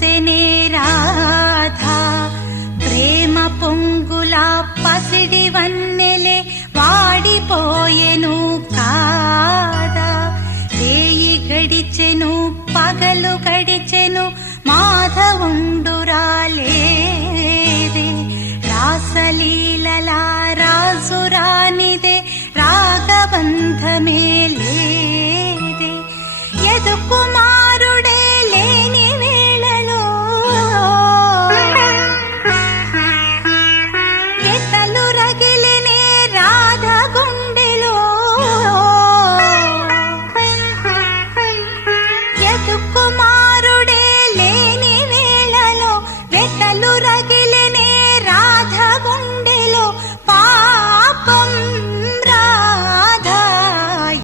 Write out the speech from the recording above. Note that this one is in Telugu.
పూసెనే రాధా ప్రేమ పొంగుల పసిడి వన్నెలే వాడిపోయెను కాదా. రేయి గడిచెను పగలు గడిచెను మాధవుండురాలేదే. రాసలీలలా రాజురానిదే రాగబంధమే